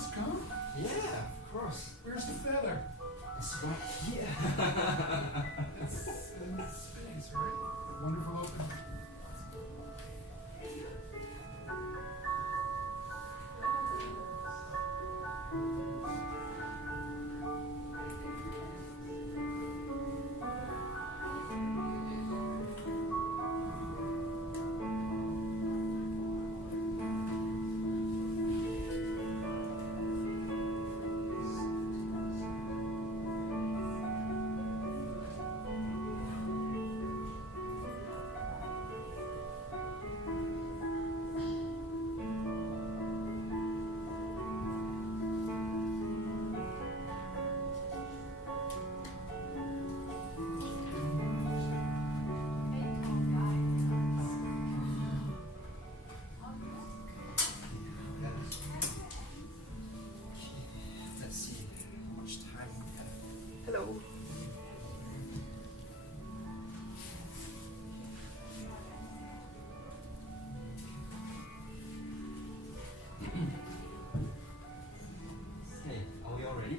feathers come? Yeah, of course. Where's the feather? It's right here. It's in space, right? A wonderful open. Let's see how much time we have. Hello. Hey, are we all ready?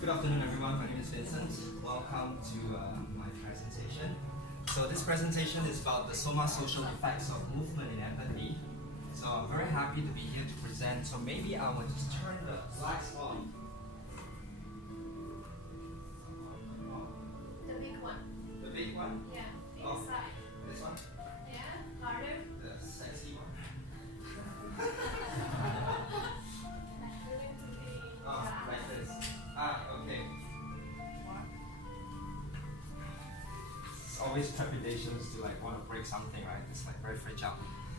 Good afternoon, everyone. My name is Vincent. Welcome to my presentation. So this presentation is about the Soma-social effects of movement in empathy. So I'm very happy to be here to present. So maybe I will just turn the lights on. The big one. The big one? Yeah, Oh. inside. This one? Yeah, harder. The sexy one? Oh, like this. Ah, okay. It's always trepidations to like want to break something, right? It's like very fragile.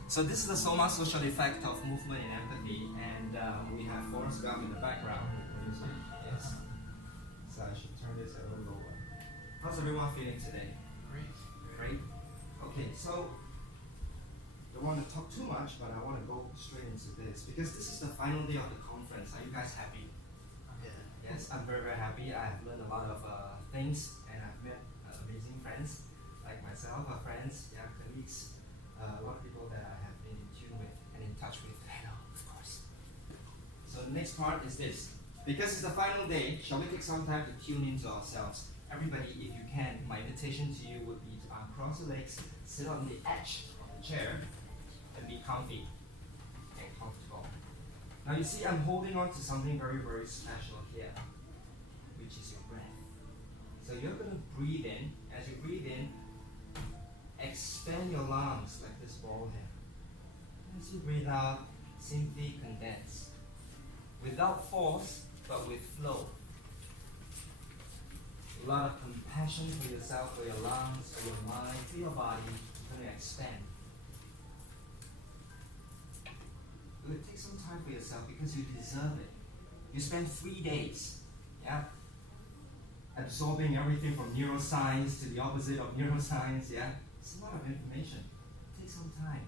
So this is the Soma-social effect of movement in empathy, and we have Forrest Gump in the background. Yes. So I should turn this a little lower. How's everyone feeling today? Great. Great. Okay, so don't want to talk too much, but I want to go straight into this because this is the final day of the conference. Are you guys happy? Yeah. Yes, I'm very, very happy. I have learned a lot of things, and I've met amazing friends like myself, friends, yeah, colleagues, a lot of people that I have been in tune with and in touch with, of course. So the next part is this. Because it's the final day, shall we take some time to tune into ourselves? Everybody, if you can, my invitation to you would be to uncross your legs, sit on the edge of the chair, and be comfy and comfortable. Now you see, I'm holding on to something very, very special here, which is your breath. So you're going to breathe in. As you breathe in, expand your lungs like this ball here. As you breathe out, simply condense. Without force, but with flow. A lot of compassion for yourself, for your lungs, for your mind, for your body. You're going to expand. You're going to take some time for yourself because you deserve it. You spend 3 days, yeah, absorbing everything from neuroscience to the opposite of neuroscience, yeah. It's a lot of information. Take some time.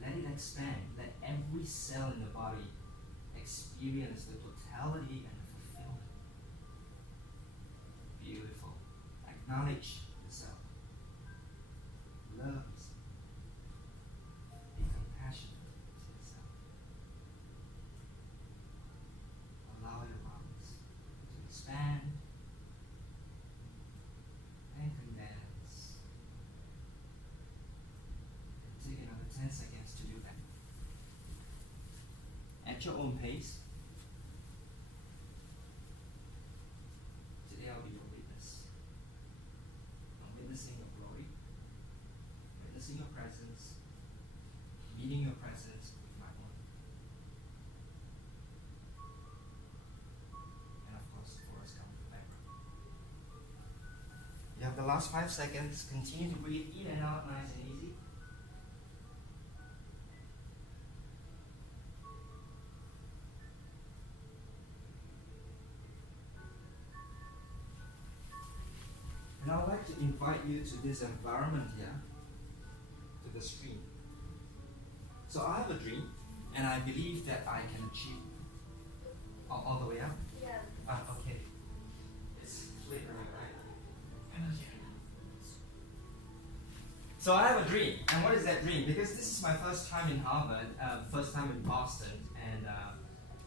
Let it expand. Let every cell in the body experience the totality and the fulfillment. Beautiful. Acknowledge yourself. Love yourself. Be compassionate to yourself. Allow your lungs to expand and condense. And take another 10 seconds to do that. At your own pace. Today I'll be your witness. I'm witnessing your glory, witnessing your presence, meeting your presence with my own. And of course, Forrest Gump in the background. You have the last 5 seconds. Continue to breathe in and out nice and easy. And I'd like to invite you to this environment here, to the screen. So I have a dream, and I believe that I can achieve all the way up. Yeah. Okay. It's flickering, right? So I have a dream, and what is that dream? Because this is my first time in Harvard, first time in Boston, and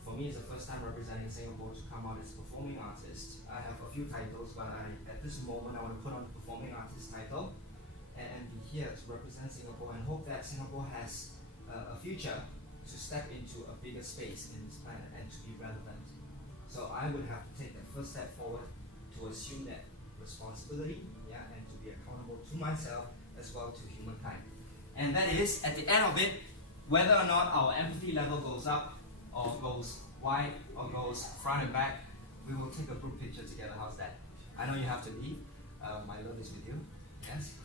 for for me, it's the first time representing Singapore to come out as performing artist. I have a few titles, but at this moment I want to put on the performing artist title and be here to represent Singapore and hope that Singapore has a future to step into a bigger space in this planet and to be relevant. So I would have to take the first step forward to assume that responsibility, and to be accountable to myself as well to humankind. And that is, at the end of it, whether or not our empathy level goes up or goes wide or goes front and back, we will take a group picture together. How's that? I know you have to leave. My love is with you. Yes?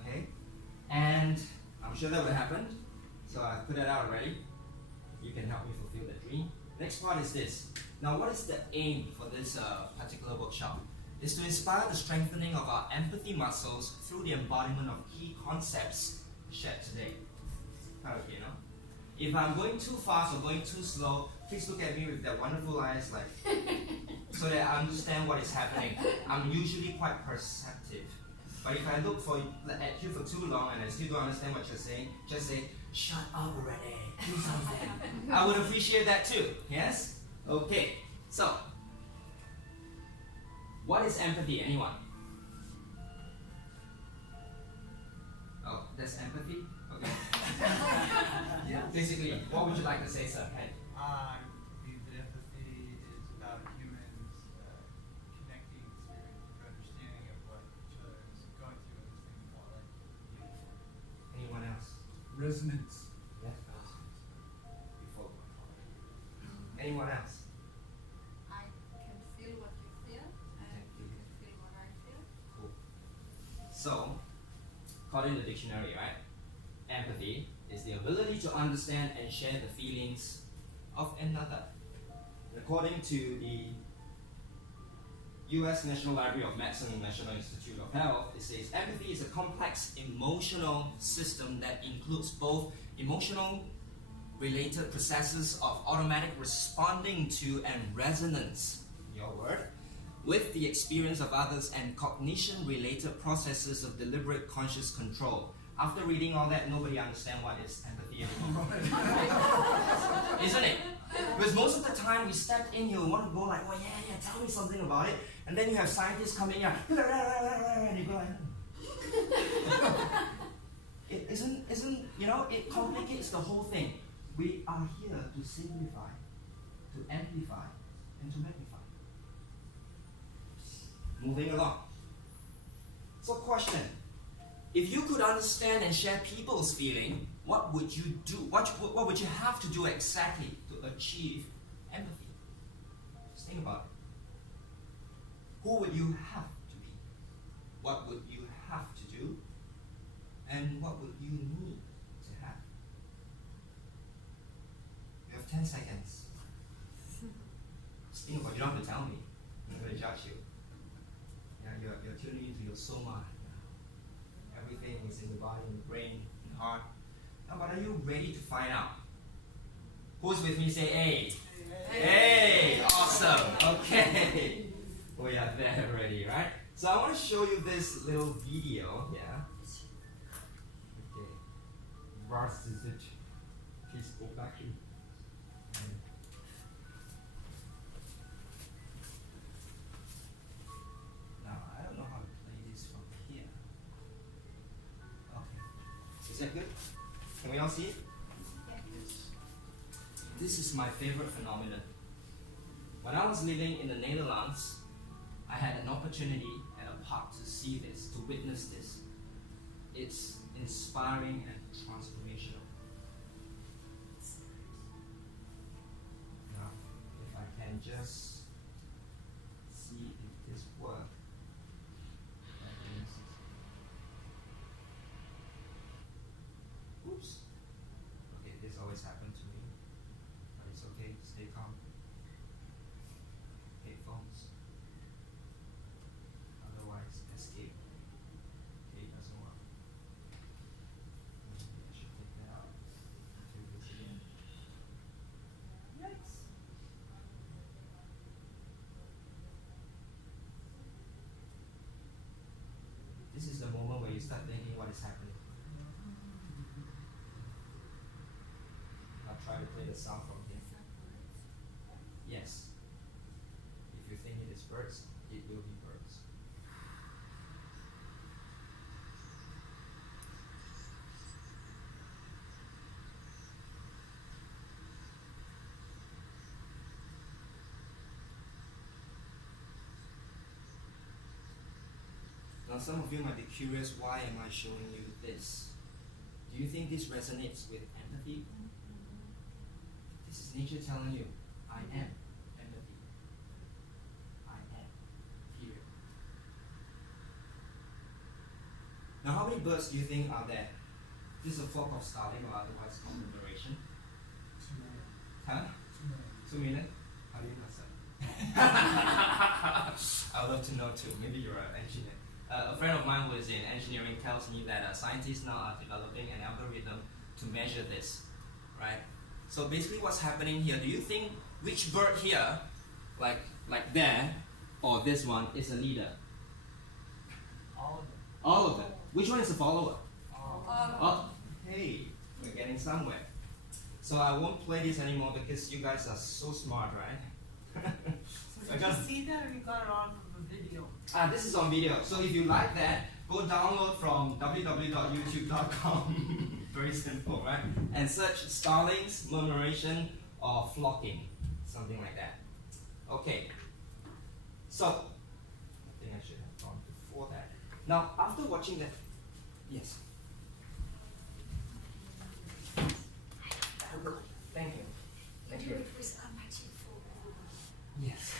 Okay. And I'm sure that will happen. So I put that out already. You can help me fulfill the dream. Next part is this. Now, what is the aim for this particular workshop? Is to inspire the strengthening of our empathy muscles through the embodiment of key concepts shared today. Okay, no? If I'm going too fast or going too slow, please look at me with that wonderful eyes, like, so that I understand what is happening. I'm usually quite perceptive. But if I look at you for too long and I still don't understand what you're saying, just say, shut up already, do something. I would appreciate that too, yes? Okay, so, what is empathy, anyone? Oh, that's empathy? Okay. Yeah. Basically, what would you like to say, sir? Hey. I believe that empathy is about humans connecting experience, understanding of what each other is going through in this thing called life. Beautiful. Anyone else? Resonance. Yes. Before. Anyone else? I can feel what you feel, and you can feel what I feel. Cool. So, according to the dictionary, right? Empathy is the ability to understand and share the feelings of another. According to the US National Library of Medicine and National Institute of Health, it says empathy is a complex emotional system that includes both emotional related processes of automatic responding to and resonance, your word, with the experience of others and cognition related processes of deliberate conscious control. After reading all that, nobody understands what is empathy anymore. Isn't it? Because most of the time we step in here, we want to go like, oh yeah, tell me something about it. And then you have scientists coming here, and you go like, it isn't, it complicates the whole thing. We are here to simplify, to amplify, and to magnify. Moving along. So question. If you could understand and share people's feeling, what would you do? What would you have to do exactly to achieve empathy? Just think about it. Who would you have to be? What would you have to do? And what would you need to have? You have 10 seconds. Just think about it. You don't have to tell me. I'm not going to judge you. Yeah, you're tuning into your Soma. Everything is in the body, in the brain, in the heart. Now, but are you ready to find out? Who's with me? Say hey. Hey, awesome. Okay. We are there already, right? So I want to show you this little video. Yeah. Okay. Vars is it? Please go back in. Now I don't know how to play this from here. Okay. Is that good? Can we all see it? Yes. This is my favorite phenomenon. When I was living in the Netherlands, I had an opportunity at a park to see this, to witness this. It's inspiring and transformational. Now, if I can just see if this works. Oops. Okay, this always happened to me. But it's okay, stay calm. Headphones. Otherwise, escape. Okay, it doesn't work. Maybe I should take that out. Do this again. Yikes. This is the moment where you start thinking what is happening. I'll try to play the sound from here. Yes. If you think it is birds, it will be birds. Now some of you might be curious, why am I showing you this? Do you think this resonates with empathy? This is nature telling you, I am empathy. I am. Period. Now how many birds do you think are there? This is a flock of starling, or otherwise called conglomeration. 2 million. Huh? 2 million. 2 million? How do you know, sir? I would love to know too. Maybe you're an engineer. A friend of mine who is in engineering tells me that scientists now are developing an algorithm to measure this, right? So basically what's happening here, do you think which bird here, like there, or this one, is a leader? All of them. All of them. Which one is a follower? All Oh, hey, we're getting somewhere. So I won't play this anymore because you guys are so smart, right? Did you see that, or you got it on from the video? This is on video. So if you like that, go download from www.youtube.com. Very simple, right? And search starlings, murmuration, or flocking. Something like that. Okay. So, I think I should have gone before that. Now, after watching that, yes. Thank you. Thank you. Yes.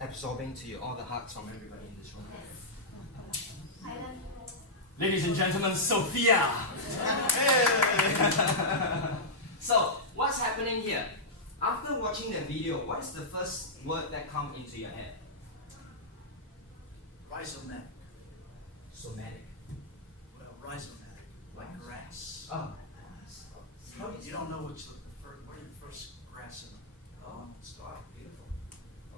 Absorbing to you all the hearts from everybody in this room. Ladies and gentlemen, Sophia! Hey. So, what's happening here? After watching the video, what is the first word that comes into your head? Rhizomatic. Somatic. Well, rhizomatic, like grass. Oh. You don't know which the first, what are the first grass in the Oh, wow, beautiful.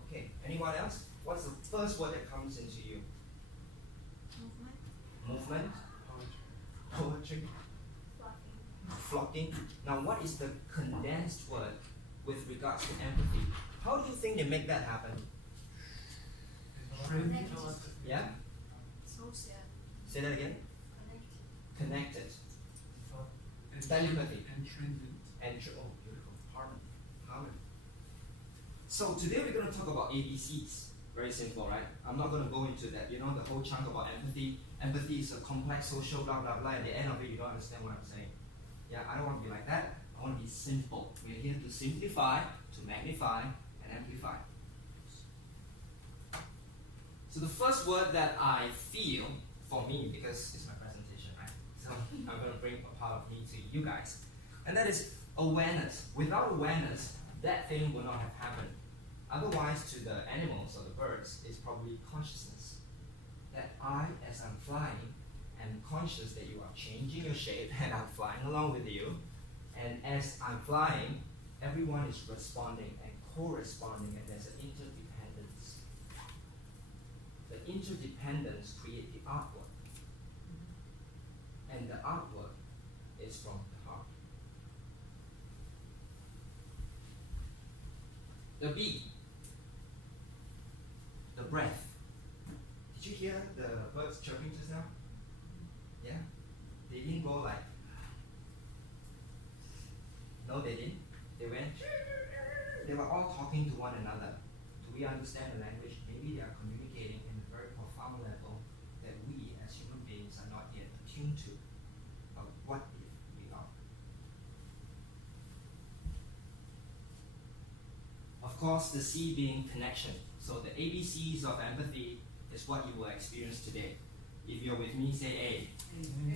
Okay, anyone else? What's the first word that comes into you? Movement? Poetry? Flocking. Now, what is the condensed word with regards to empathy? How do you think they make that happen? Yeah? Social. Say that again? Connected. Connected. And Telepathy. And transient. Oh, beautiful. Harmony. Harmony. So today we're going to talk about ABCs. Very simple, right? I'm not going to go into that. You know, the whole chunk about empathy. Empathy is a complex social blah blah blah. At the end of it, you don't understand what I'm saying. Yeah, I don't want to be like that. I want to be simple. We're here to simplify, to magnify, and amplify. So the first word that I feel, for me, because it's my presentation, right? So I'm going to bring a part of me to you guys. And that is awareness. Without awareness, that thing will not have happened. Otherwise, to the animals or the birds, it's probably consciousness. That I, as I'm flying, am conscious that you are changing your shape and I'm flying along with you. And as I'm flying, everyone is responding and corresponding, and there's an interdependence. The interdependence creates the artwork. And the artwork is from the heart. The bee, the breath. Did you hear the birds chirping just now? Yeah? They didn't go like, no they didn't. They went, they were all talking to one another. Do we understand the language? Maybe they are communicating in a very profound level that we as human beings are not yet attuned to. But what if we are? Of course, the C being connection. So the ABCs of empathy is what you will experience today. If you're with me, say A.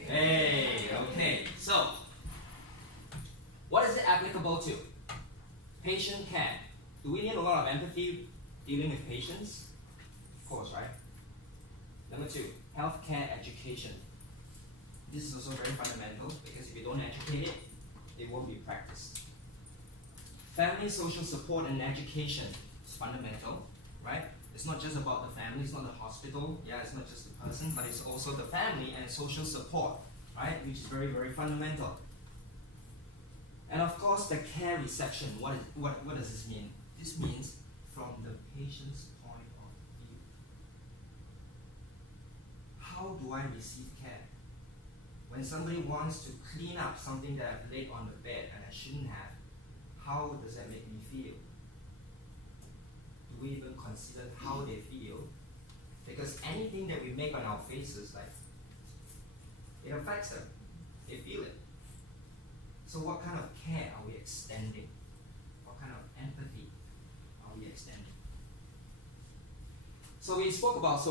Hey, okay. So, what is it applicable to? Patient care. Do we need a lot of empathy dealing with patients? Of course, right? Number 2, healthcare education. This is also very fundamental because if you don't educate it, it won't be practiced. Family social support and education is fundamental, right? It's not just about the family, it's not the hospital, yeah, it's not just the person, but it's also the family and social support, right? Which is very, very fundamental. And of course, the care reception. What does this mean? This means from the patient's point of view. How do I receive care? When somebody wants to clean up something that I've laid on the bed and I shouldn't have, how does that make me feel? Do we even consider how they feel? Because anything that we make on our faces, like, it affects them. They feel it. So what kind of care are we extending? What kind of empathy are we extending? So we spoke about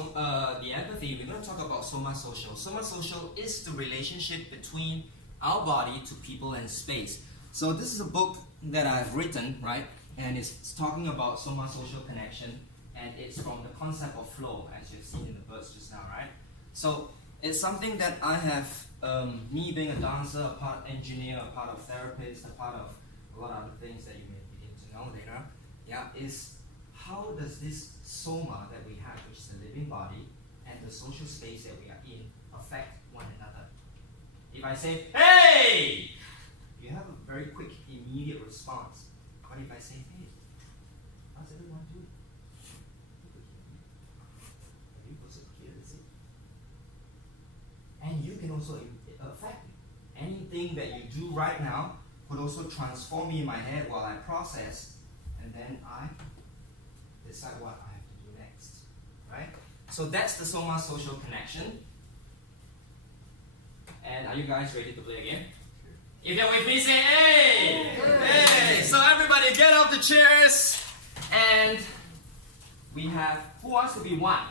the empathy. We're going to talk about Soma-social. Soma-social is the relationship between our body to people and space. So this is a book that I've written, right? And it's talking about Soma-social connection, and it's from the concept of flow, as you've seen in the birds just now, right? So it's something that I have, me being a dancer, a part engineer, a part of therapist, a part of a lot of other things that you may begin to know later, yeah, is how does this soma that we have, which is the living body, and the social space that we are in, affect one another? If I say, hey, you have a very quick, immediate response. But if I say, hey, how's everyone doing? You go so clear, is it? And you can also affect me. Anything that you do right now could also transform me in my head while I process, and then I decide what I have to do next, right? So that's the Soma-social connection. And are you guys ready to play again? If you're with me, say hey! Hey! So everybody get off the chairs, and we have, who wants to be one?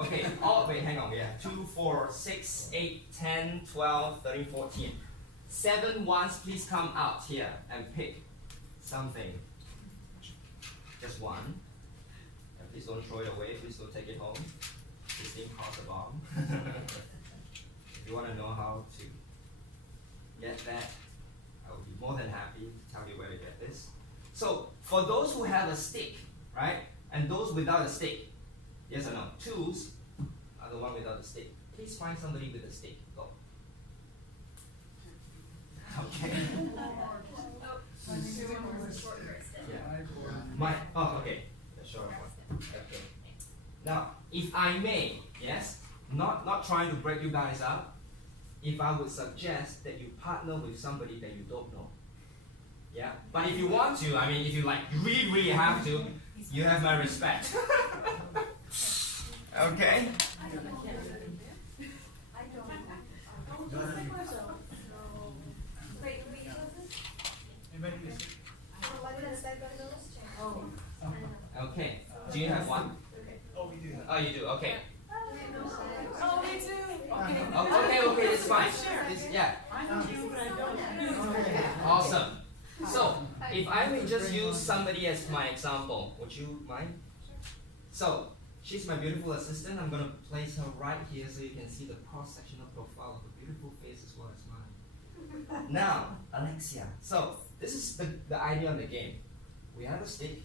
Okay, wait, hang on, we have 2, 4, 6, 8, 10, 12, 13, 14. 7 ones, please come out here and pick something. Just one. And please don't throw it away, please don't take it home. This thing costs a bomb. If you want to know how to get that, I will be more than happy to tell you where to get this. So, for those who have a stick, right, and those without a stick, yes or no? 2s are the one without a stick. Please find somebody with a stick. Go. Okay. Okay. The short one. Okay. Now, if I may, yes, not trying to break you guys up, if I would suggest that you partner with somebody that you don't know. Yeah? But if you want to, I mean, if you like really, really have to, you have my respect. Okay? Okay. Do you have one? Oh, we do. Oh, you do? Okay. Oh, me too. Okay, that's fine. Yeah. I know you, but I don't. Awesome. So, if I may just use somebody as my example, would you mind? So, she's my beautiful assistant. I'm going to place her right here so you can see the cross-sectional profile of her beautiful face as well as mine. Now, Alexia. So, this is the idea of the game. We have a stick.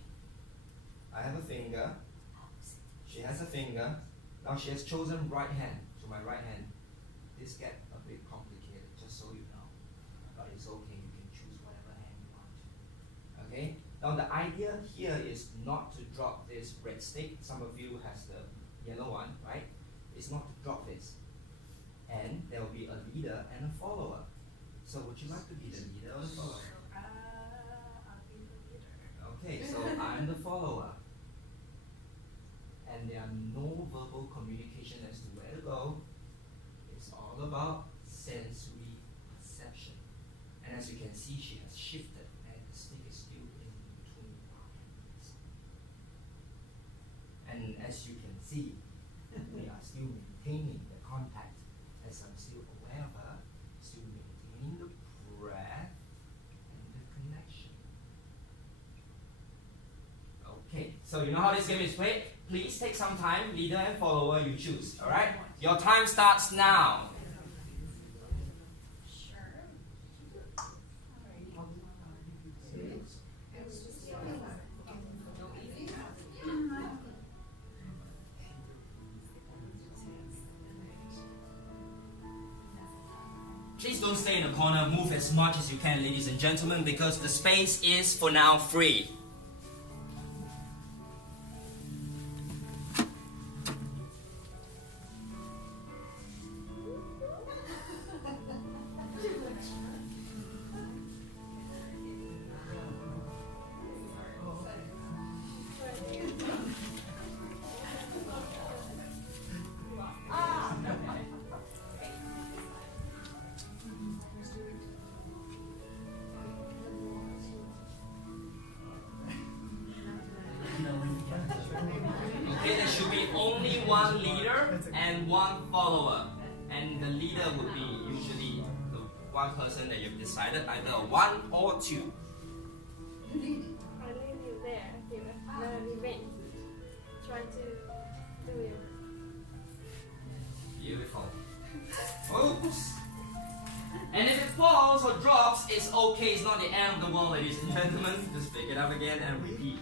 I have a finger. She has a finger. Now she has chosen right hand. To my right hand. This gets a bit complicated, just so you know. But it's okay. You can choose whatever hand you want to. Okay? Now the idea here is not to drop this red stick. Some of you has the yellow one, right? It's not to drop this. And there will be a leader and a follower. So would you like to be the leader or the follower? I'll be the leader. Okay, so I'm the follower. And there are no verbal communication as to where to go. It's all about sensory perception. And as you can see, she has shifted and the stick is still in between our hands. And as you can see, we are still maintaining the contact as I'm still aware of her, still maintaining the breath and the connection. Okay, so you know how this game is played? Please take some time, leader and follower, you choose. Alright? Your time starts now. Please don't stay in the corner, move as much as you can, ladies and gentlemen, because the space is for now free. one follower, and the leader would be usually the one person that you've decided, either a 1 or 2. I leave you there. You remain. Try to do it. Beautiful. Oops. And if it falls or drops, it's okay. It's not the end of the world, ladies and gentlemen. Just pick it up again and repeat.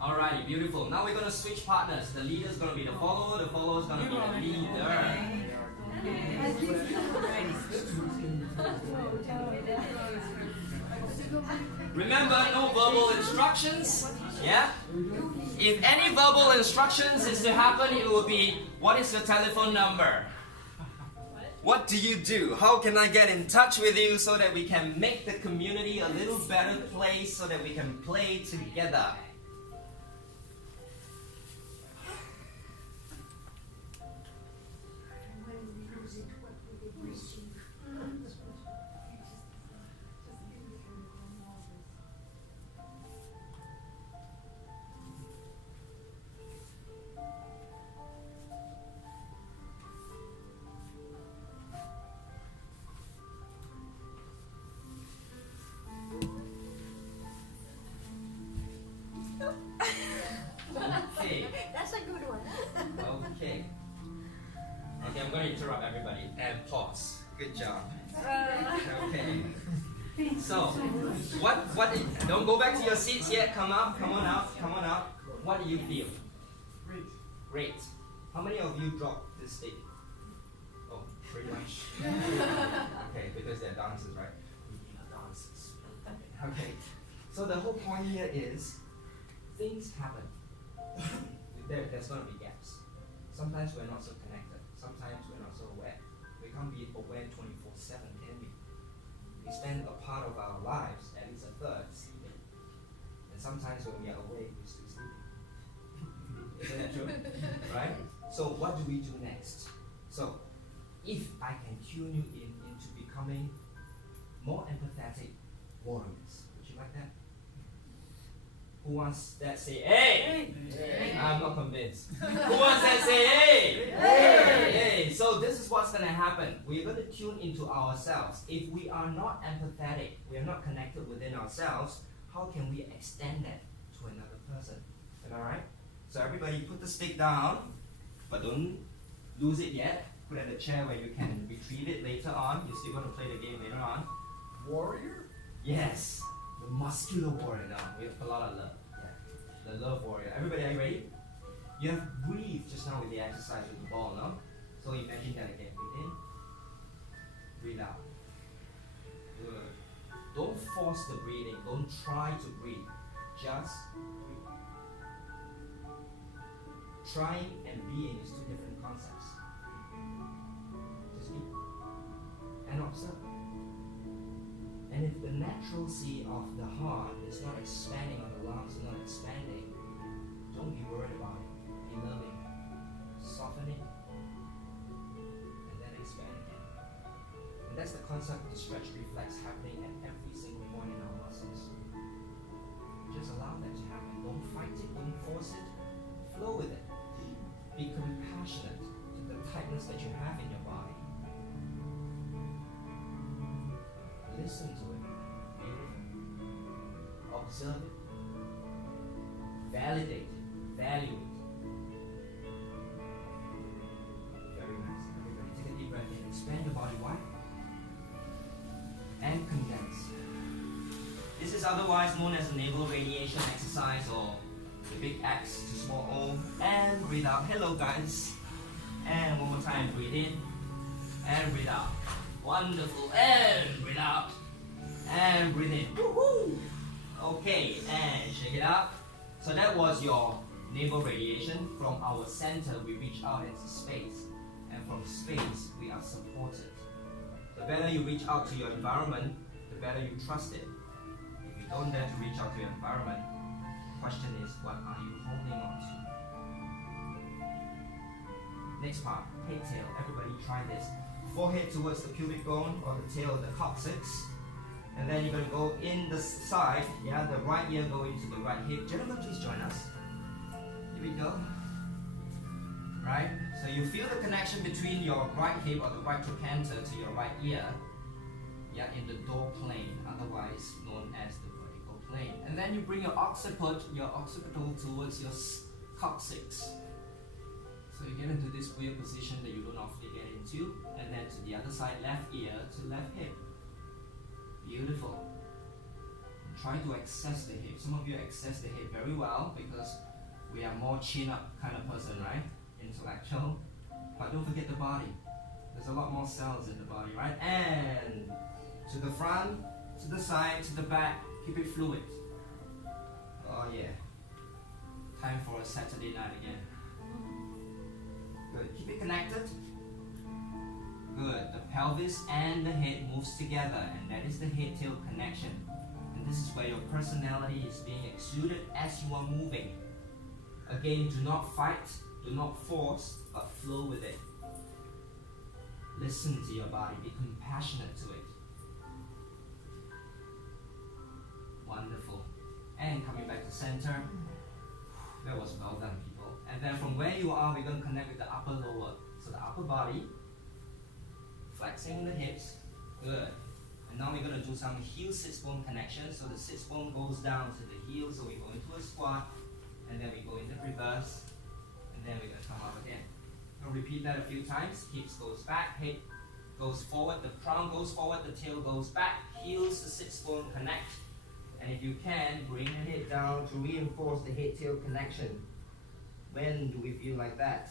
Alrighty, beautiful. Now we're going to switch partners. The leader is going to be the follower. The follower is going to be the leader. Remember, no verbal instructions. Yeah? If any verbal instructions is to happen, it will be, what is your telephone number? What do you do? How can I get in touch with you so that we can make the community a little better place so that we can play together? Okay. That's a good one. Okay. Okay, I'm going to interrupt everybody and pause. Good job. Okay. So, don't go back to your seats yet. Come up, come on up, come on up. What do you feel? Great. Great. How many of you dropped this stick? Oh, pretty much. Okay, because they're dancers, right? We need dancers. Okay. So the whole point here is, things happen. There's going to be gaps. Sometimes we're not so connected. Sometimes we're not so aware. We can't be aware 24/7, can we? We spend a part of our lives, at least a third, sleeping. And sometimes when we are awake, we're still sleeping. Isn't that true? Right? So what do we do next? So, if I can tune you into becoming more empathetic warriors, would you like that? Who wants that say, hey? Hey. I'm not convinced. Who wants that say, hey? Hey? Hey. So this is what's going to happen. We're going to tune into ourselves. If we are not empathetic, we are not connected within ourselves, how can we extend that to another person? Am I right? So everybody put the stick down, but don't lose it yet. Put it at the chair where you can retrieve it later on. You're still going to play the game later on. Warrior? Yes. The muscular warrior now, with a lot of love. Yeah. The love warrior. Everybody, are you ready? You have breathed just now with the exercise with the ball, no? So imagine that again. Breathe in, breathe out. Good. Don't force the breathing. Don't try to breathe. Just breathe. Trying and being is two different concepts. Just be and observe. And if the natural sea of the heart is not expanding, or the lungs are not expanding, don't be worried about it. Be loving. Soften it. And then expand again. And that's the concept of the stretch reflex happening at every single point in our muscles. Just allow that to happen. Don't fight it. Don't force it. Flow with it. Be compassionate to the tightness that you have in your body. Listen to it, observe it, validate it, value it. Very nice. Everybody take a deep breath in. Expand your body wide and condense. This is otherwise known as the navel radiation exercise, or the big X to small O. And breathe out. Hello guys. And one more time. Breathe in and breathe out. Wonderful. And breathe out. And breathe in. Woohoo! Okay, and shake it out. So that was your navel radiation. From our center, we reach out into space. And from space, we are supported. The better you reach out to your environment, the better you trust it. If you don't dare to reach out to your environment, the question is, what are you holding on to? Next part, head tail. Everybody try this. Forehead towards the pubic bone, or the tail of the coccyx. And then you're going to go in the side, yeah, the right ear go into the right hip. Gentlemen, please join us. Here we go. right? So you feel the connection between your right hip or the right trochanter to your right ear, yeah, in the door plane, otherwise known as the vertical plane. And then you bring your occipital towards your coccyx. So you get into this weird position that you don't often get into, and then to the other side, left ear to left hip. Beautiful. And try to access the hip. Some of you access the hip very well because we are more chin up kind of person, right? Intellectual. But don't forget the body. There's a lot more cells in the body, right? And to the front, to the side, to the back. Keep it fluid. Oh yeah. Time for a Saturday night again. Good. Keep it connected. Good. The pelvis and the head moves together, and that is the head-tail connection. And this is where your personality is being exuded as you are moving. Again, do not fight, do not force, but flow with it. Listen to your body, be compassionate to it. Wonderful. And coming back to center. That was well done, people. And then from where you are, we're going to connect with the upper lower. So the upper body, flexing the hips. Good. And now we're going to do some heel sits bone connection. So the sits bone goes down to the heel, so we go into a squat, and then we go into reverse, and then we're going to come up again. I'll repeat that a few times. Hips goes back, head goes forward, the crown goes forward, the tail goes back, heels, the sits bone connect. And if you can, bring the head down to reinforce the head-tail connection. When do we feel like that?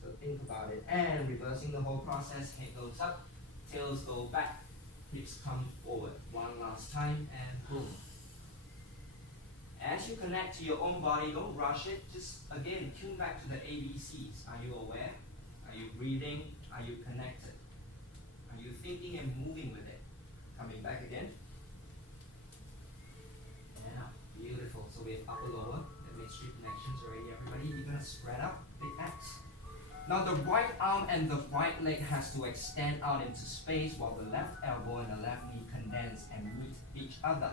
So think about it. And reversing the whole process, head goes up, tails go back, hips come forward. One last time, and boom. As you connect to your own body, don't rush it. Just, again, tune back to the ABCs. Are you aware? Are you breathing? Are you connected? Are you thinking and moving with it? Coming back again. Yeah, beautiful. So we have upper lower. That makes three connections already, everybody. You're going to spread up, big X. Now the right arm and the right leg has to extend out into space while the left elbow and the left knee condense and meet each other.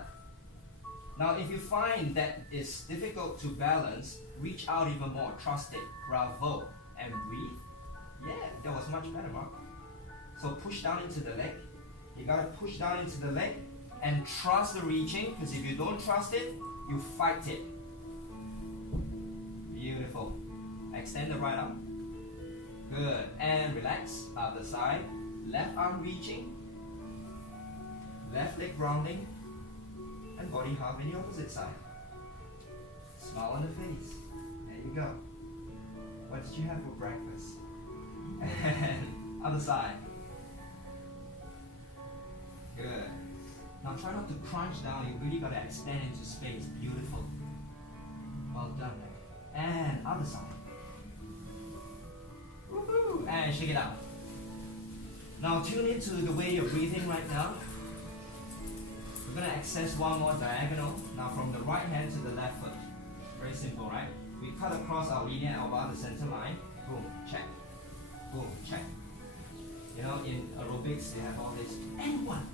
Now if you find that it's difficult to balance, reach out even more. Trust it. Bravo. And breathe. Yeah, that was much better, Mark. So push down into the leg. You got to push down into the leg and trust the reaching, because if you don't trust it, you fight it. Beautiful. Extend the right arm. Good. And relax. Other side. Left arm reaching. Left leg rounding. And body half in the opposite side. Smile on the face. There you go. What did you have for breakfast? And other side. Good. Now try not to crunch down. You really got to extend into space. Beautiful. Well done. And other side. Woohoo! And shake it out. Now tune into the way you're breathing right now. We're going to access one more diagonal. Now from the right hand to the left foot. Very simple, right? We cut across our linear elbow, the center line. Boom, check. Boom, check. You know, in aerobics, they have all this. And one,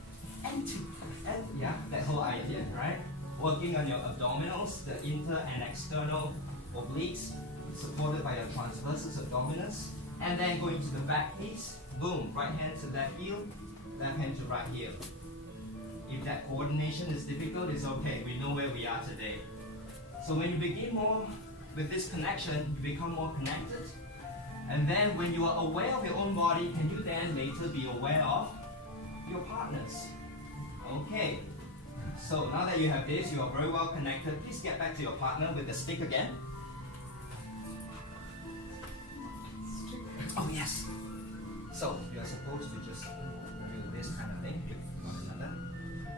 and two, and yeah, that whole idea, right? Working on your abdominals, the inter and external obliques, supported by your transversus abdominis. And then going to the back piece. Boom, right hand to left heel, left hand to right heel. If that coordination is difficult, it's okay. We know where we are today. So when you begin more with this connection, you become more connected. And then when you are aware of your own body, can you then later be aware of your partners? Okay. So now that you have this, you are very well connected. Please get back to your partner with the stick again. Oh yes. So you are supposed to just do this kind of thing with one another.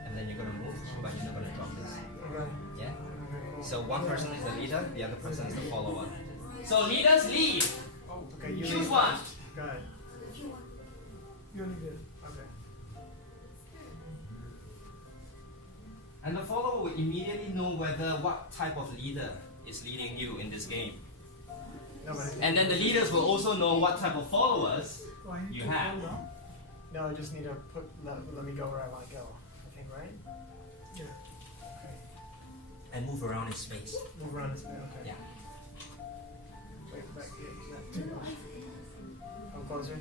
And then you're going to move, but you're not going to drop this. Yeah? So one person is the leader, the other person is the follower. So leaders lead. Oh, okay. You Choose one. Go ahead. You only did. Okay. And the follower will immediately know whether what type of leader is leading you in this game. No, but And then the leaders will also know what type of followers oh, I need you to have. hold on. No, I just need to let me go where I want to go. I think, right? Yeah. Okay. And move around in space. Move around this way. Okay. Yeah. Wait, back here. Not too much. closer.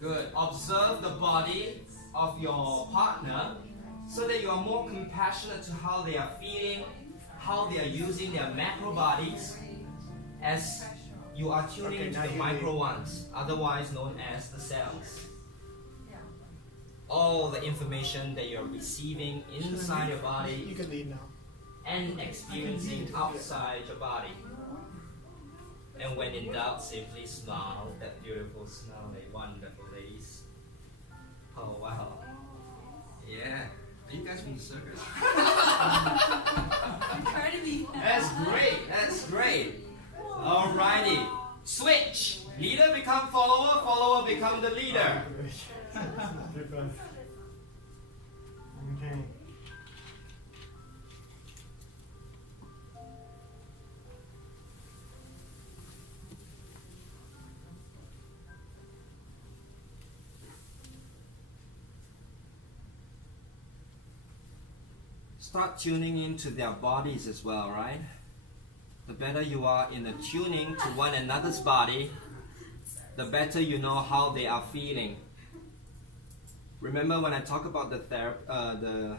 Good. Observe the body of your partner so that you are more compassionate to how they are feeling, how they are using their macro bodies as you are tuning Okay, into now the you micro lead. ones, otherwise known as the cells. All the information that you are receiving inside your You body can lead now. and experiencing outside your body. And when in doubt, simply smile. That beautiful smile, like wonderful ladies. Oh wow. Yeah. Are you guys from the circus? That's great. That's great. Alrighty. Switch. Leader become follower. Follower become the leader. Okay. Start tuning into their bodies as well, right? The better you are in the tuning to one another's body, the better you know how they are feeling. Remember when I talk about the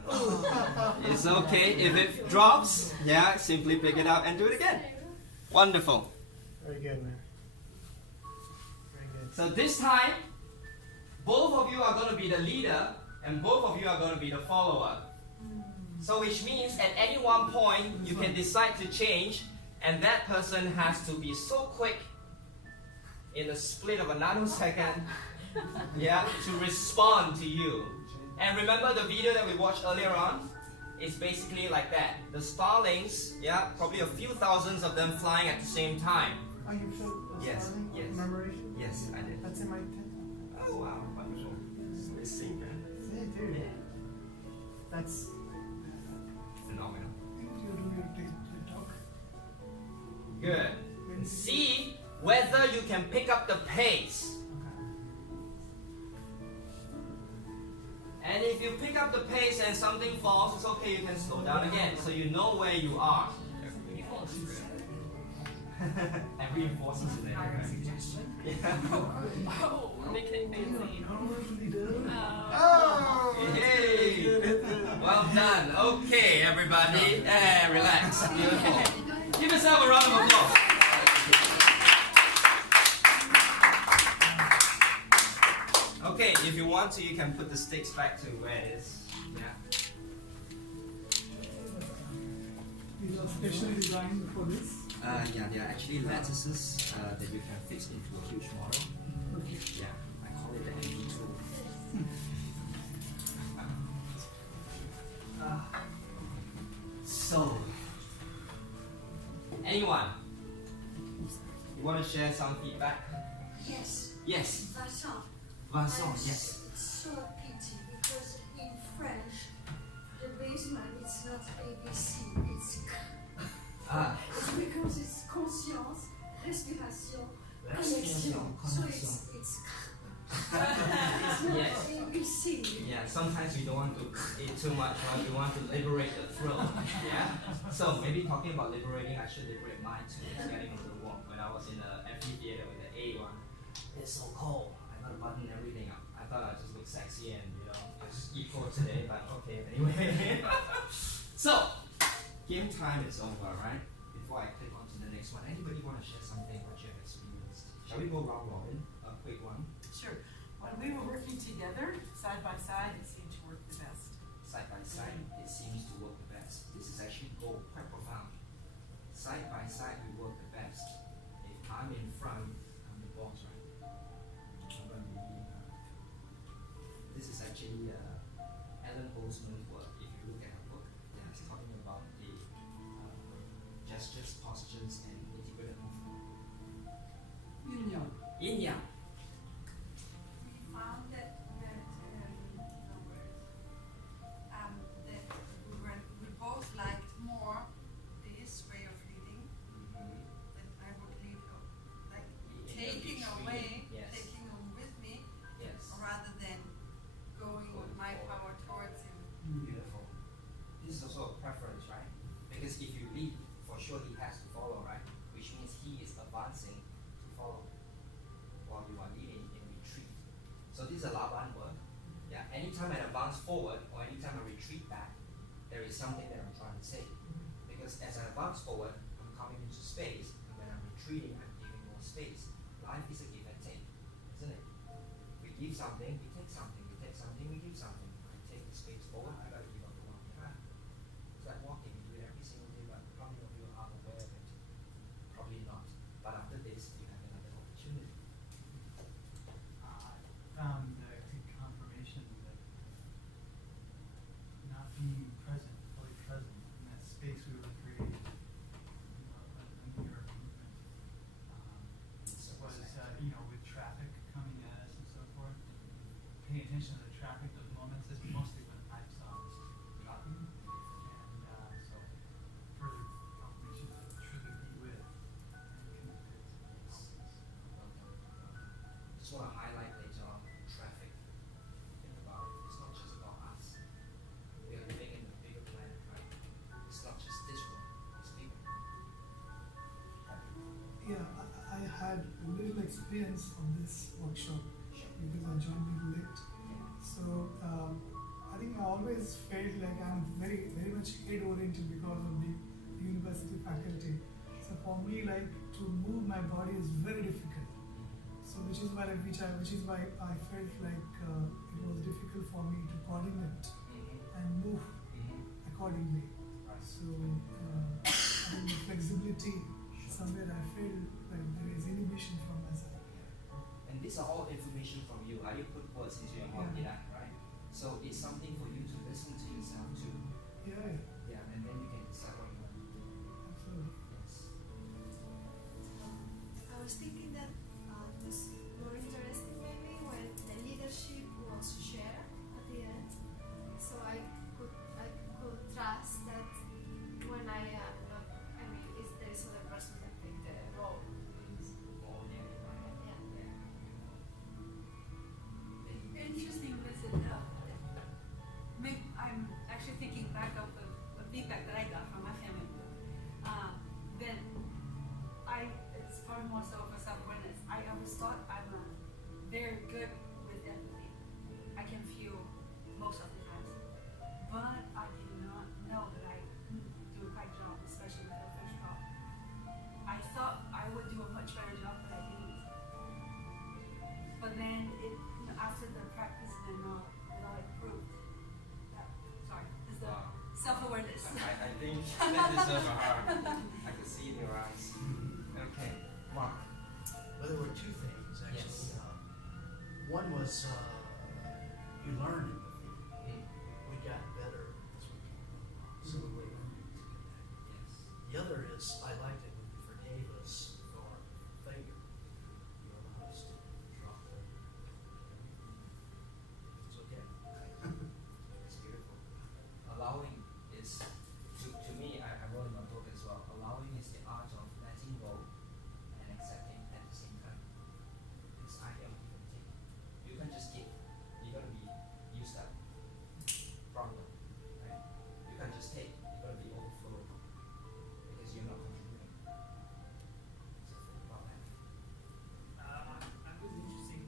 it's okay if it drops, yeah, simply pick it up and do it again. Wonderful. Very good, man. Very good. So this time, both of you are going to be the leader and both of you are going to be the follower. So which means at any one point you can decide to change, and that person has to be so quick in a split of a nanosecond, yeah, to respond to you. And remember the video that we watched earlier on? It's basically like that. The starlings, yeah, probably a few thousands of them flying at the same time. Oh, you showed the Yes, starting yes. commemoration? Yes, I did. That's in my tent. Oh wow, wonderful. Let's see, man. Yeah, dude. That's Phenomenal. You're doing your TikTok. Good. And see whether you can pick up the pace. And if you pick up the pace and something falls, it's okay, you can slow down again, so you know where you are. And reinforces it anyway. Yeah. Oh, making fancy. Oh, hey. Well done. Okay, everybody. And relax. Beautiful. Give yourself a round of applause. Okay, if you want to, you can put the sticks back to where it is. Yeah. These are specially designed for this. Yeah, they are actually lattices that you can fix into a huge model. Okay. Yeah, I call it the MP tool. So, anyone? You want to share some feedback? Yes, Yes, Vincent. Vincent, yes. It's so a pity because in French, the basement it's not ABC, it's K. Ah, It's because it's conscience, respiration, Respiration, connection. So connection. it's K. It's not Yes. ABC. Yeah, sometimes we don't want to eat too much, right? We want to liberate the throat. Yeah? So maybe talking about liberating, I should liberate mine too. It's getting a little warm. When I was in the amphitheater with the A1, it's so cold. I gotta button everything up. I thought I just look sexy and, just equal today, but okay, anyway. So, game time is over, right? Before I click on to the next one, anybody want to share something what you have experienced? Shall we go round robin? A quick one. Sure. When we were working together, side by side, it seemed to work the best. Side by side, it seems to work the best. This is actually gold, quite profound. Side by side, we work the best. If I'm in front, I'm the boss, right? I'm going to be leading her. This is actually Ellen Bozeman's work. If you look at her book, yeah, it's talking about the gestures, postures, and integrated movement. Yin Yang. We found that we both liked more this way of leading. That I would lead like taking away, Yes. taking him with me, Yes. rather than going with my power towards him. Beautiful. This is also a preference, right? Because if you lead, for sure he has to follow, right? Which means he is advancing to follow. advance forward or anytime I retreat back, there is something that I'm trying to say. Because as I advance forward, I'm coming into space, and when I'm retreating, I'm giving more space. Life is a give and take, isn't it? We give something, we take something, we take something, we give something. I take the space forward, I gotta give up the one behind. It's like walking, you do it every single day, but how many of you are aware of it? Probably not. But after this, you have another opportunity. I found a good confirmation that not being present, fully present in that space we were creating, a mirror movement, was, with traffic coming at us and so forth, paying attention to the traffic, those moments, is mostly when I saw us talking, and so further confirmation that truly be with and connected always. Just want to highlight later on traffic. Think about it. It's not just about us. We are living in a bigger planet, right? It's not just this world. It's bigger. Yeah, I had a little experience on this workshop because I joined little late. So I think I always felt like I'm very much head oriented because of the university faculty. So for me, like to move my body is very difficult. So which is why I felt like it was difficult for me to coordinate and move accordingly. So I think the flexibility, somewhere I feel like there is inhibition from my side. And these are all information from you. You put words into your mouth, Yeah. right? So it's something for you to listen to yourself too. Yeah, Yeah, and then you can decide what you want to do. absolutely. Yes. I was thinking that it was more interesting maybe when the leadership was shared at the end. So I could trust that when I am not, I mean, if there is other person that take the role. More than Yeah. Interesting, Vincent. I'm actually thinking back of the feedback that I got from my family. Then it's far more so for self-awareness. I always thought I'm very good with empathy. I can feel most of the times. But I did not know that I do a great job, especially with the first job. I thought I would do a much better job, but I didn't. But then after the practice and it all improved. Is the self-awareness. I think that deserves a heart. I could see in your eyes. Okay, Mark. Well, there were two things actually. Yes. One was you learned empathy. We got better as we came along, so we learned to connect. Yes. The other is I liked it when you forgave us for our failure. You allowed us to drop the. It's okay. It's beautiful. Allowing is, to me, I wrote in my book as well, allowing is the art of letting go and accepting at the same time. This idea of give and take. You can just give. You gotta be used up from them, right? You can just take. You gotta be overflowing because you're not contributing. So think about that. I was interesting.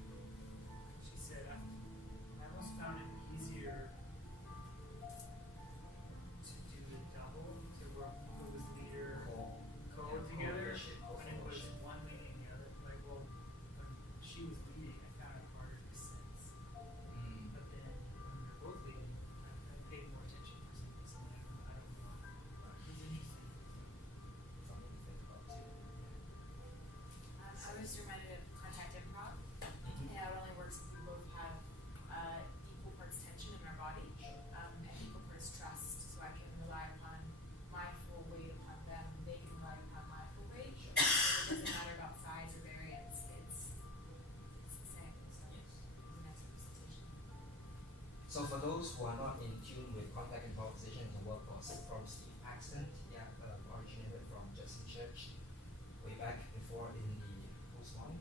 She said, I almost found it easier to do the double, to work who was leader, co together, when it was one leading the other. Like, well, when she was leading, I found it harder to sense. But then when we were both leading, I paid more attention for some reason. I don't know. It was interesting. Something to think about too. I was reminded of contact improv. And it only works if we both have equal parts tension in our body and equal parts trust. So I can rely upon my full weight upon them, and they can rely upon my full weight. It doesn't matter about size or variance. It's the same. So Yes. it's a nice representation. So for those who are not in tune with contact improvisation, it's a work from Steve Paxton, originated from Justin Church, way back before in the post-modern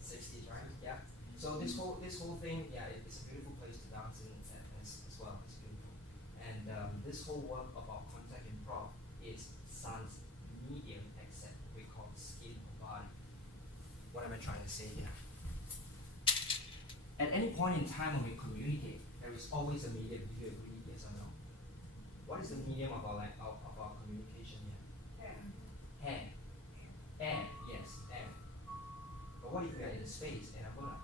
60s, right? Yeah. So this whole thing, it's a beautiful place to dance in as well. It's beautiful. And this whole work about contact improv is sans medium, except we call skin or body. What am I trying to say here? At any point in time when we communicate, there is always a medium. Do you agree? Yes or no? What is the medium of our of our communication here? Hand. Air. Yes, air. But what if we are in space and I'm gonna?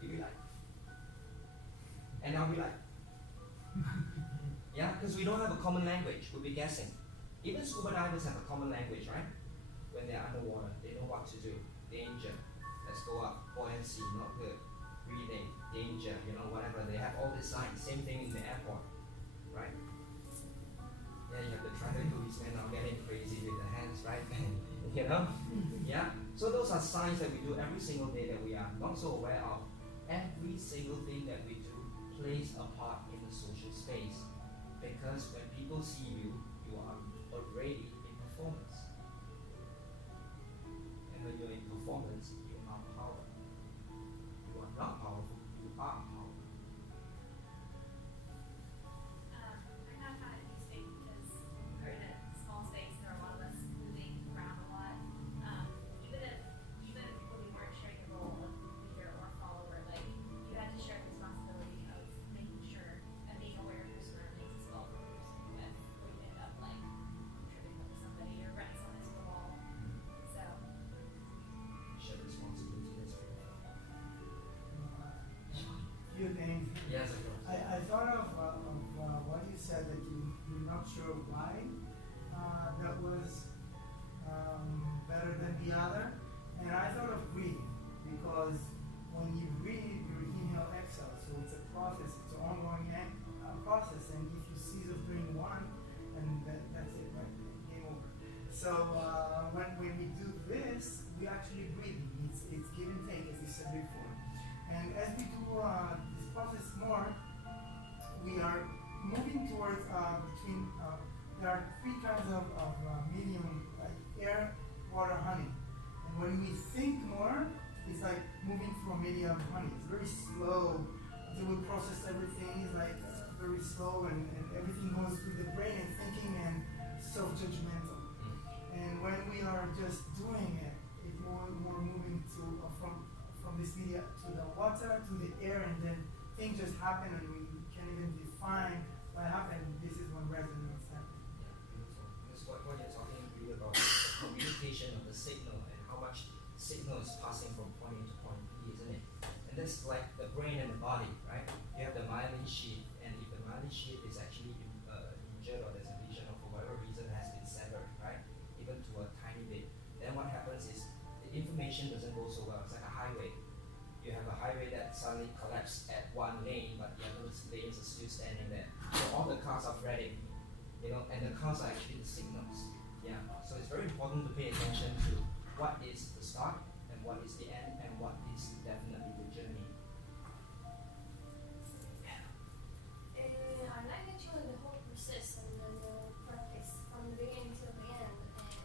You'll be like, and I'll be like, yeah, because we don't have a common language. We'll be guessing. Even scuba divers have a common language, right? When they're underwater, they know what to do. Danger. Let's go up. Buoyancy, not good. Breathing, danger, whatever. They have all these signs. Same thing in the airport, right? Yeah, you have the traffic policeman now getting crazy with the hands, right? Yeah. So those are signs that we do every single day that we are not so aware of. Every single thing that we do plays a part in the social space. Because when people see you, you are already in performance. And when you're in performance, you are power. You are not powerful, you are powerful. I have found it interesting because we're in a small space, there are a lot of us moving around a lot. Even if we weren't sharing the role of leader or follower, like you had to share the responsibility of making sure and being aware of your surroundings as well for the person with, or you end up like tripping over somebody or running someone into the wall. So Share responsibility, that's very Few things. Yes, of course. I thought of what you said that you're not sure why that was better than the other, and I thought of breathing because when you breathe, you inhale, exhale, so it's a process, it's an ongoing process, and if you cease of doing one, and that's it, right? Game over. So when we do this, we actually breathe. It's give and take, as you said before. And as we do this process more, we are moving towards between, there are three kinds of medium, like air, water, honey. And when we think more, it's like moving through a medium of honey. It's very slow. Until we process everything, it's like very slow, and everything goes through the brain and thinking and self-judgmental. And when we are just doing it, it's more moving to from this media to the water, to the air, and then things just happen and we can't even define what happened. This is when resonance happens. Yeah, beautiful. That's what you're talking really about, the communication of the signal and how much signal is passing from point A to point B, isn't it? And that's like the brain and the body, right? You have the myelin sheath, and if the myelin sheath is actually injured or there's a lesion or for whatever reason has been severed, right? Even to a tiny bit, then what happens is the information doesn't go so well. It's like a highway. You have a highway that suddenly collapsed at one lane, but the other lanes are still standing there. So all the cars are threading, and the cars are actually the signals. Yeah. So it's very important to pay attention to what is the start and what is the end and what is definitely the journey. I like actually the whole process and then the practice from the beginning till the end,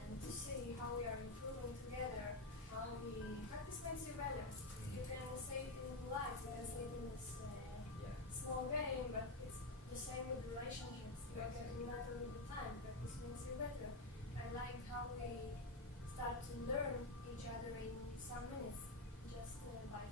and to see how we are improving together, how we practice makes you better. You can say it in life, you can say it in this small game, but it's the same with relationships. You are getting better with the time, practice makes you better. I like how we start to learn each other in some minutes, just by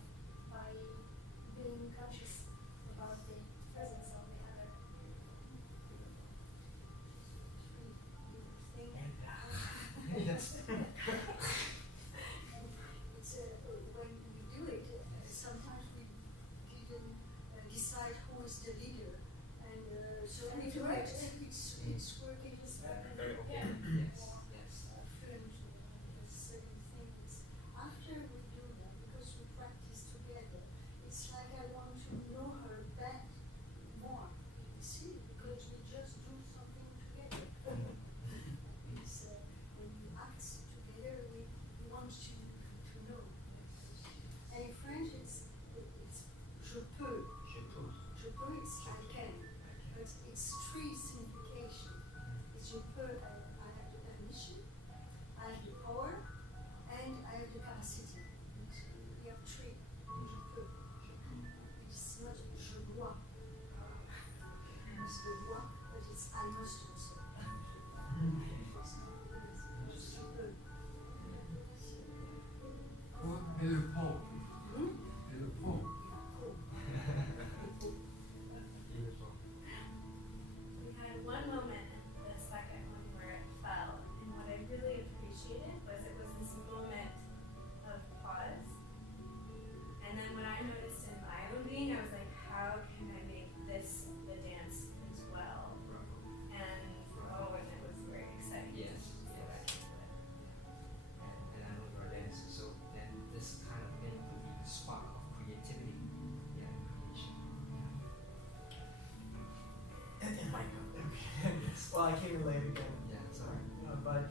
Well, I came in late again. Yeah, sorry. But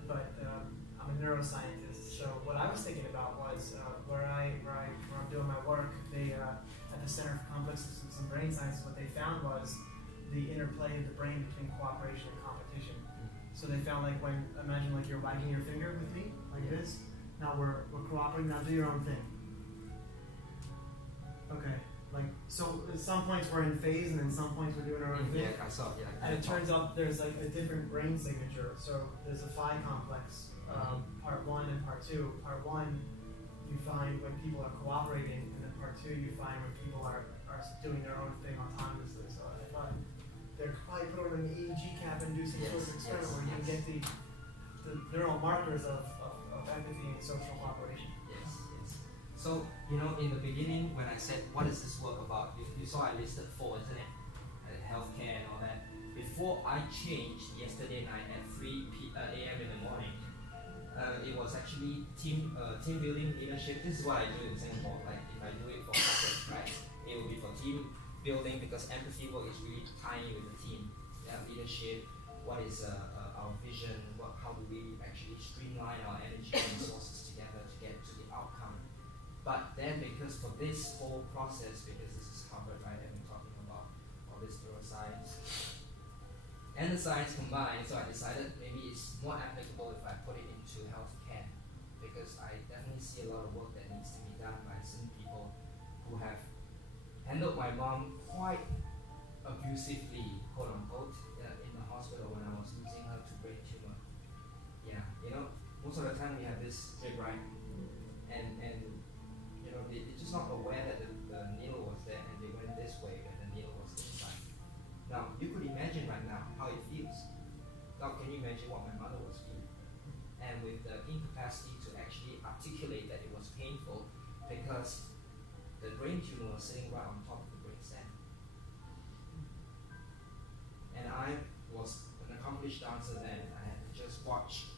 I'm a neuroscientist. So what I was thinking about was where I'm doing my work. They at the Center for Complex Systems and Brain Sciences, what they found was the interplay of the brain between cooperation and competition. So they found like imagine like you're wagging your finger with me like this. Now we're cooperating. Now do your own thing. Okay. Like so, at some points we're in phase, and then some points we're doing our own thing. Yeah, I saw. Yeah. And it turns out there's like a different brain signature. So there's a phi complex, part 1 and part 2. Part 1, you find when people are cooperating, and then part 2, you find when people are doing their own thing autonomously. So I thought they're probably put on an EEG cap and do some sort of experiment where you can get the neural markers of empathy and social cooperation. Yes. So, in the beginning, when I said, what is this work about? You saw I listed 4, isn't it? Healthcare and all that. Before I changed yesterday night at 3 a.m. in the morning, it was actually team building, leadership. This is what I do in Singapore. Like, if I do it for corporate, right? It will be for team building because empathy work is really tying with the team. Yeah, leadership, what is our vision, how do we actually streamline our energy and resources together to get to the outcome. But then because for this whole process, because this is Harvard, right, and we're talking about all this neuroscience and the science combined, so I decided maybe it's more applicable if I put it into healthcare, because I definitely see a lot of work that needs to be done by some people who have handled my mom quite abusively, quote unquote, in the hospital when I was losing her to brain tumor. Yeah, most of the time we have this drip, right? And they're just not aware that the needle was there and they went this way when the needle was inside. Now, you could imagine right now how it feels. Now, can you imagine what my mother was feeling? And with the incapacity to actually articulate that it was painful because the brain tumor was sitting right on top of the brain stem. And I was an accomplished dancer then. I had to just watch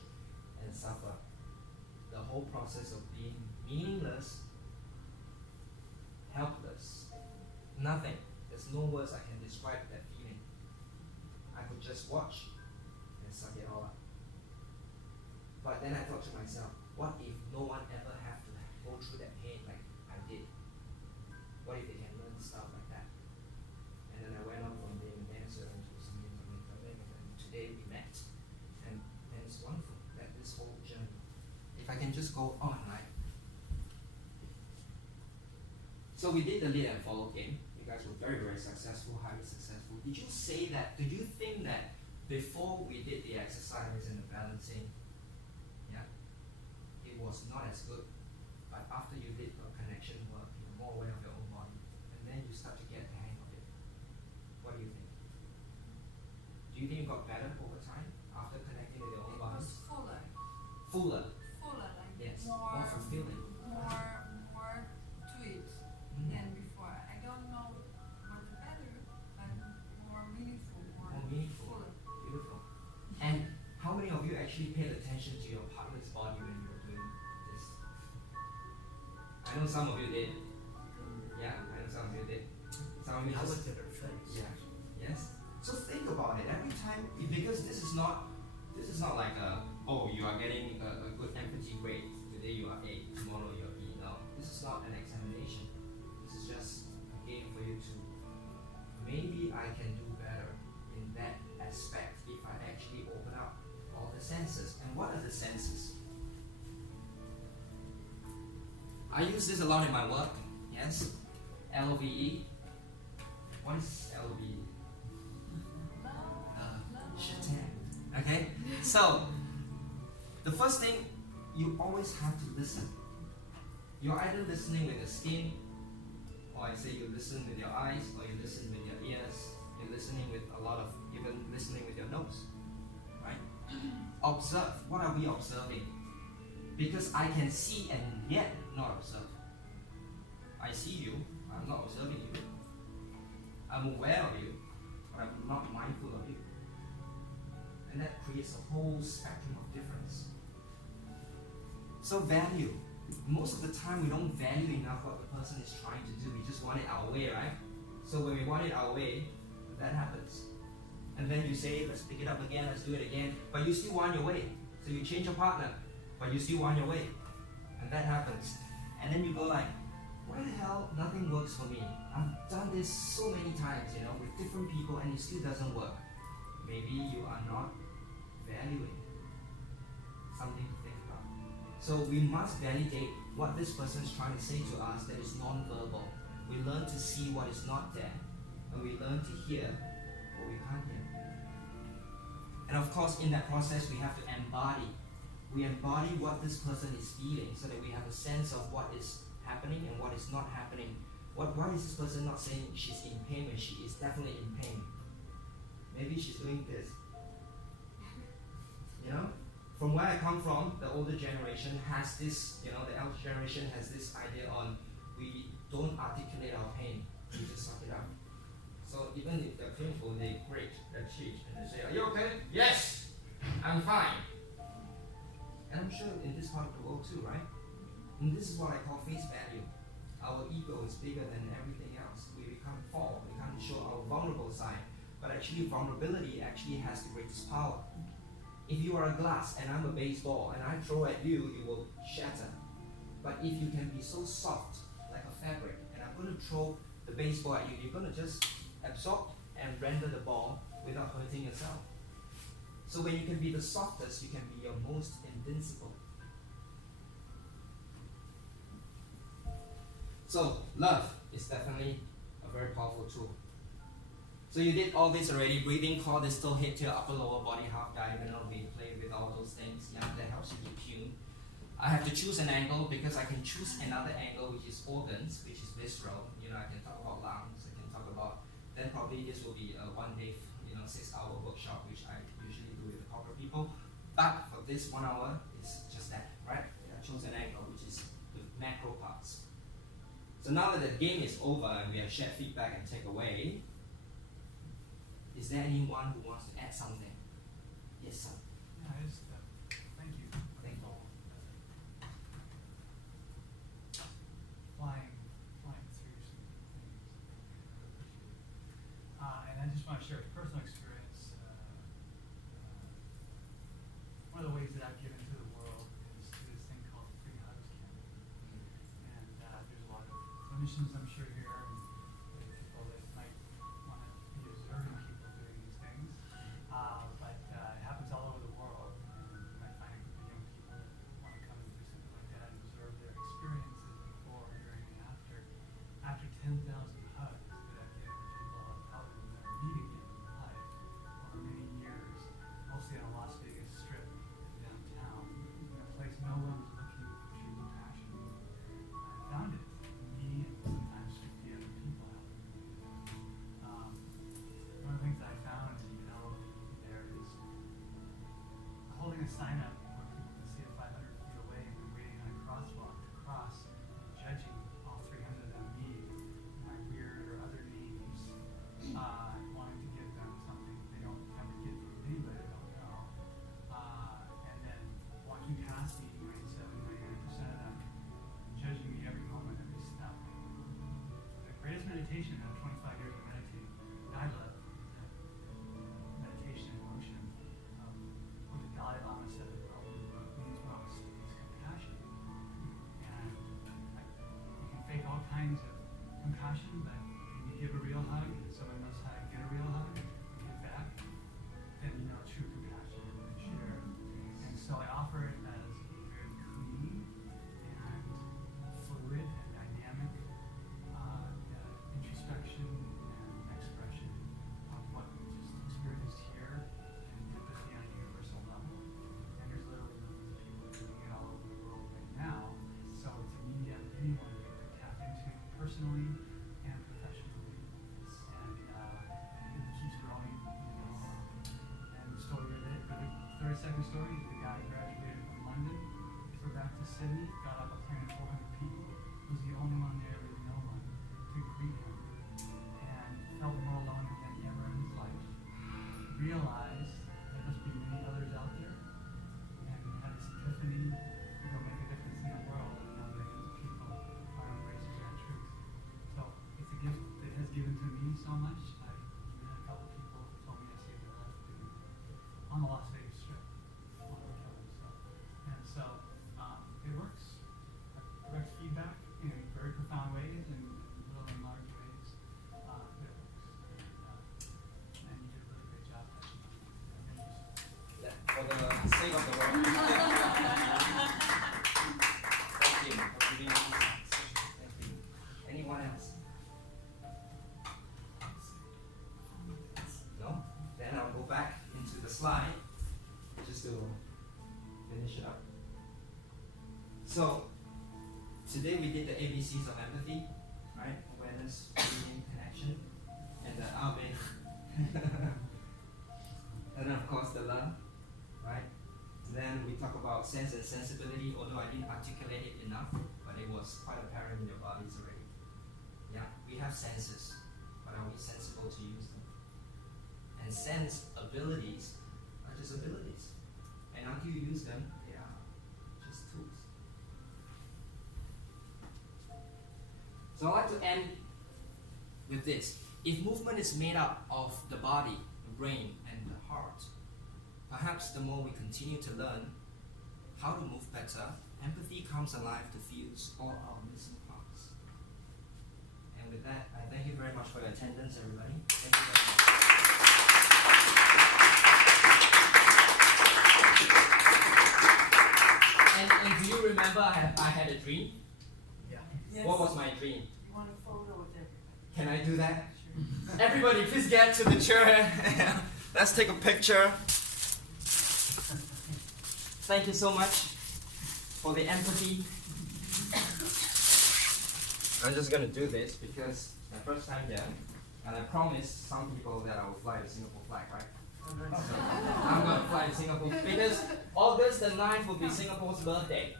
and suffer the whole process of being meaningless, helpless, nothing. There's no words I can describe that feeling. I could just watch and suck it all up. But then I thought to myself, what if no one ever have to go through that pain like I did? What if they can learn stuff like that? And then I went on from being a dancer into something, and then today we met. And it's wonderful that this whole journey, if I can just go on, right? So we did the lead and follow game. You guys were very, very successful, highly successful. Did you think that before we did the exercise and the balancing, it was not as good, but after you did the connection work, you're more aware of your own body, and then you start to get the hang of it? What do you think? Do you think it got better over time after connecting with your own body? It was fuller. Fuller? Fuller, like Yes, more fulfilling. More to it than before. I don't know was it better, but more meaningful, more fuller. Beautiful. And how many of you actually paid attention to your partner's body when you were doing this? I know some of you did. Yeah, I know some of you did. Some of you I just looked at her face. yeah. Yes. So think about it. Every time, because this is not like you are getting a good empathy grade. Today you are A, tomorrow you are B. No, this is not an examination. This is just a game for you to maybe I can do better in that aspect if I actually open up all the senses. And what are the senses? I use this a lot in my work. Yes, LVE. What is LVE? Okay, so the first thing, you always have to listen. You're either listening with your skin, or I say you listen with your eyes, or you listen with your ears. You're listening with even listening with your nose, right? Observe. What are we observing? Because I can see and yet not observe. I see you, I'm not observing you. I'm aware of you, but I'm not mindful of you. And that creates a whole spectrum of difference. So value. Most of the time we don't value enough what the person is trying to do. We just want it our way, right? So when we want it our way, that happens. And And then you say, let's pick it up again, let's do it again, but you still want your way. So you change your partner, but you still want your way. And that happens. And then you go like, why the hell nothing works for me? I've done this so many times, with different people, and it still doesn't work. Maybe you are not valuing. Something to think about. So we must validate what this person is trying to say to us that is non-verbal. We learn to see what is not there, and we learn to hear what we can't hear. And of course, in that process, we have to embody. We embody what this person is feeling so that we have a sense of what is happening and what is not happening. Why is this person not saying she's in pain when she is definitely in pain? Maybe she's doing this. From where I come from, the older generation has this, the elder generation has this idea on we don't articulate our pain, we just suck it up. So even if they're painful, they break their cheek and they say, are you okay? Yes, I'm fine. And I'm sure in this part of the world too, right? And this is what I call face value. Our ego is bigger than everything else. We can't fall, we can't show our vulnerable side. But actually vulnerability actually has the greatest power. If you are a glass and I'm a baseball and I throw at you, you will shatter. But if you can be so soft, like a fabric, and I'm going to throw the baseball at you, you're going to just absorb and render the ball without hurting yourself. So when you can be the softest, you can be your most invincible. So love is definitely a very powerful tool. So you did all this already, breathing, core, distal, head to upper lower body, half diagonal, we play with all those things. Yeah, that helps you keep tuned. I have to choose an angle because I can choose another angle which is organs, which is visceral. I can talk about lungs, I can talk about, then probably this will be a 1 day, 6-hour workshop, which I usually do with the corporate people. But for this 1 hour, it's just that, right? I chose an angle, which is the macro parts. So now that the game is over and we have shared feedback and takeaway, is there anyone who wants to add something? Yes, sir. Yeah, thank you. Thank you. Flying through some things. And I just want to share a personal experience. One of the ways that I've given to the world is through this thing called the Free Hugs campaign. And there's a lot of clinicians, I'm sure, here, and people that might want to be observing people doing these things. But it happens all over the world, and you might find a group of young people that want to come and do something like that and observe their experiences before, during, and after. After 10,000 hugs that I've given people out in their meeting in life over many years, mostly on a Las Vegas strip downtown, in a place no one was looking for true compassion. I found it in me and sometimes 50 other people out there. One of the things I found, there is holding a sign up where people can see it 500 feet away and waiting on a crosswalk to cross, judging all 300 of them me, my weird or other names, wanting to give them something they don't ever get from anybody they don't know, and then walking past me, 97, 99% of them, judging me every moment, every step. The greatest meditation in 25 years of meditating that I love is that meditation in motion. What the Dalai Lama said that means most is compassion. And you can fake all kinds of compassion, but when you give a real hug, and someone knows how to get a real hug and give back, then you know true compassion and share. And so I offer it as very clean and fluid and dynamic introspection and expression of what we just experienced here and empathy on a universal level. And there's literally millions of people doing it all over the world right now. So it's a medium anyone can tap into personally and professionally. And it keeps growing, And the story of it, the 30-second story, the guy graduated from London, flew back to Sydney, got up a plane of 400 people, was the only one there with no one to greet him, and felt more alone than ever in his life. Realized there must be many others out there, and had this epiphany to go make a difference in the world and know millions of people are embracing that truth. So it's a gift that has given to me so much. I even had a couple people who told me I saved their back into the slide just to finish it up. So today we did the ABCs of empathy, right? Awareness, feeling, connection, and the Abe. And then of course the love, right? Then we talk about sense and sensibility, although I didn't articulate it enough, but it was quite apparent in your bodies already. Yeah, we have senses, but are we sensible to use them? And sense abilities are just abilities. And until you use them, they are just tools. So I'd like to end with this. If movement is made up of the body, the brain, and the heart, perhaps the more we continue to learn how to move better, empathy comes alive to fuse all our missing parts. And with that, I thank you very much for your attendance, everybody. Thank you very much. And do you remember I had a dream? Yeah. Yes. What was my dream? You want a photo with everybody? Can I do that? Everybody, please get to the chair. Let's take a picture. Thank you so much for the empathy. I'm just going to do this because it's my first time there, and I promised some people that I will fly the Singapore flag, right? So I'm going to fly to Singapore because August the 9th will be Singapore's birthday.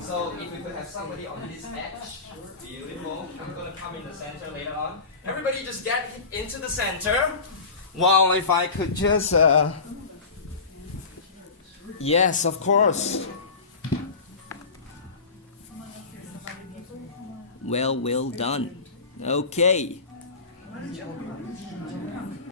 So if we could have somebody on this edge, beautiful. I'm going to come in the center later on. Everybody just get into the center. Well, if I could just... Yes, of course. Well done. Okay.